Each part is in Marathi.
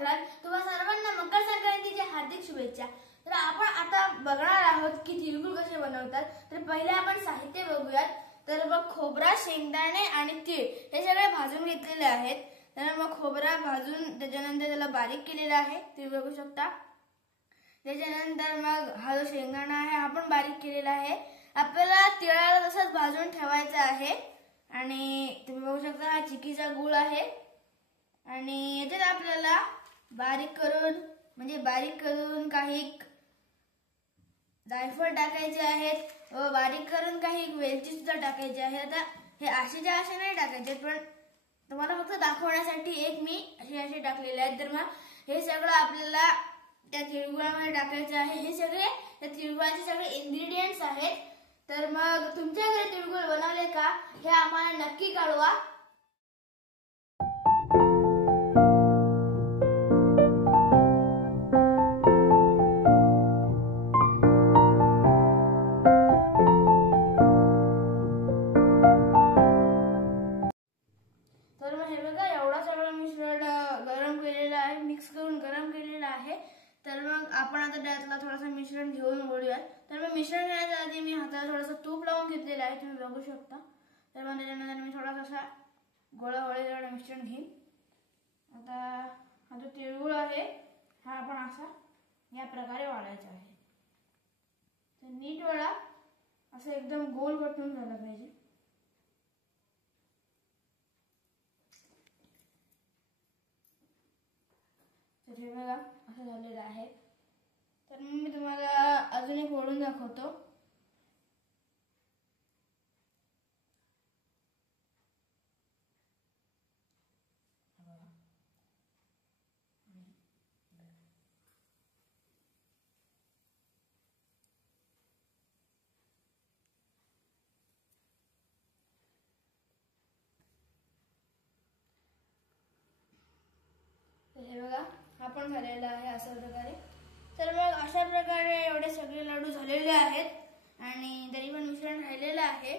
टाकलात. तुम्हा सर्वांना मकर संक्रांतीच्या हार्दिक शुभेच्छा. तर आपण आता बघणार आहोत की तिळगुळ कसे बनवतात. तर पहिले आपण साहित्य बघूयात. तर मग खोबरा, शेंगदाणे आणि तीळ हे सगळे भाजून घेतलेले आहेत. तर मग खोबरा भाजून त्याच्यानंतर त्याला बारीक केलेला आहे, तुम्ही बघू शकता. त्याच्यानंतर मग हा जो शेंगदाणा आहे हा पण बारीक केलेला आहे. आपल्याला तिळाला तसंच भाजून ठेवायचा आहे. आणि तुम्ही बघू शकता हा चिकीचा गूळ आहे. आणि याच्यात आपल्याला बारीक करून काही जायफळ टाकायचे आहेत व बारीक करून काही वेलची सुद्धा टाकायची आहे. आता हे असे नाही टाकायचे, पण तुम्हाला फक्त दाखवण्यासाठी एक मी असे टाकलेले आहेत. तर मग हे सगळं आपल्याला त्या तिळगुळामध्ये टाकायचं आहे. हे सगळे त्या तिळगुळाचे सगळे इन्ग्रेडियंट्स आहेत. तर मग तुमच्या घरी तिळगुळ बनवले का हे आम्हाला नक्की कळवा. तर मग हे बघा, एवढा सगळं मिश्रण गरम केलेलं आहे, मिक्स करून गरम केलेलं आहे. तर मग आपण आता त्यातला थोडासा मिश्रण घेऊन वळूयात. तर मग मिश्रण घेण्याच्या आधी मी हाताला थोडंसं तूप लावून घेतलेलं आहे, तुम्ही बघू शकता. तर मग त्याच्यानंतर मी थोडासा असा गोळा वळलेला मिश्रण घेईन. आता हा जो तिळगुळ आहे हा आपण असा या प्रकारे वाळायचा आहे. तर नीट वळा, असं एकदम गोल कटून झालं पाहिजे. तर हे बघा असं झालेलं आहे. तर मी तुम्हाला अजून एक वळून दाखवतो. हे बघा हा पण झालेला आहे अशा प्रकारे. तर मग अशा प्रकारे एवढे सगळे लाडू झालेले आहेत आणि तरी पण मिश्रण राहिलेलं आहे.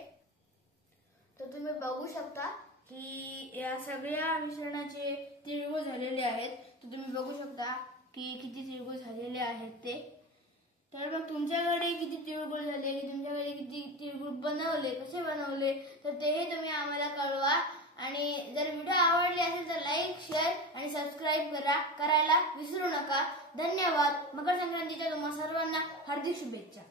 तर तुम्ही बघू शकता की या सगळ्या मिश्रणाचे तिळगुळ झालेले आहेत. तर तुम्ही बघू शकता की किती तिळगुळ झालेले आहेत ते. तर मग तुमच्याकडे किती तिळगुळ झाले, की तुमच्याकडे किती तिळगुळ बनवले, कसे बनवले, तर तेही तुम्ही आम्हाला कळवा. आणि जर व्हिडिओ आवडले असेल तर लाईक, शेअर आणि सबस्क्राईब करायला विसरू नका. धन्यवाद. मकर संक्रांतीच्या तुम्हा सर्वांना हार्दिक शुभेच्छा.